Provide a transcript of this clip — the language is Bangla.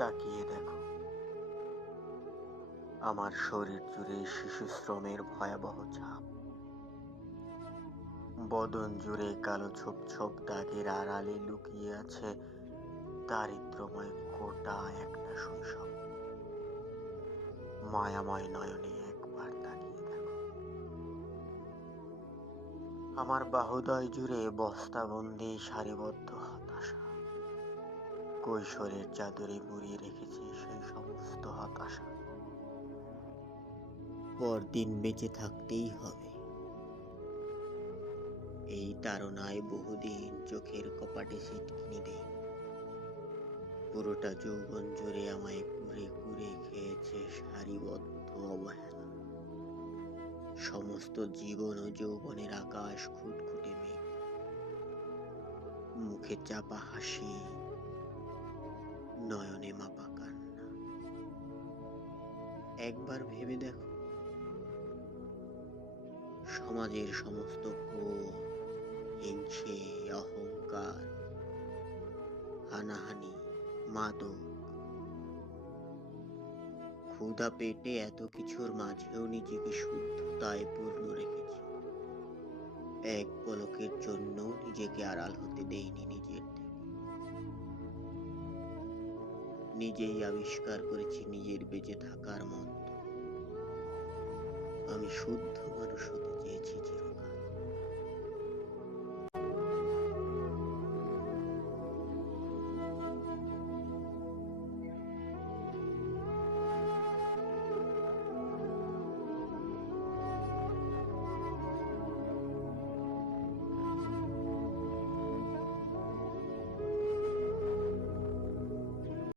তাকিয়ে দেখো, আমার শরীর জুড়ে শিশু শ্রমের ভয়াবহ ছাপ। বদন জুড়ে কালো ছোপ ছোপ দাগের আড়ালে লুকিয়ে আছে দারিদ্র্যময় গোটা একটা শৈশব। মায়াময় নয়নে একবার তাকিয়ে দেখো, আমার বাহুদয় জুড়ে বস্তাবন্দি সারিবদ্ধ হতাশা। কৈশোরের চাদরে মুড়িয়ে রেখেছে সেই সমস্ত হতাশা। পরদিন বেঁচে থাকতেই হবে, এই তাড়নায় বহুদিন চোখের কপাটে সিট কিনে দেই। পুরোটা যৌবন জুড়ে আমায় কুরে কুরে খেয়েছে সারিবদ্ধ অবহেলা। সমস্ত জীবন ও যৌবনের আকাশ খুটখুটে মেঘ, মুখে চাপা হাসি, নয়নে মাপা কান্না। একবার ভেবে দেখো, সমাজের সমস্ত ক্রোধ, হিংসে, অহংকার, হানাহানি, মাদক, ক্ষুধা পেটে এত কিছুর মাঝেও নিজেকে শুদ্ধতায় পূর্ণ রেখেছি। এক পলকের জন্য নিজেকে আড়াল হতে দেইনি নিজের থেকে। নিজেই আবিষ্কার করেছি নিজের বেঁচে থাকার মন্ত্র। আমি শুদ্ধ মানুষ হতে চেয়েছি চিরদিন।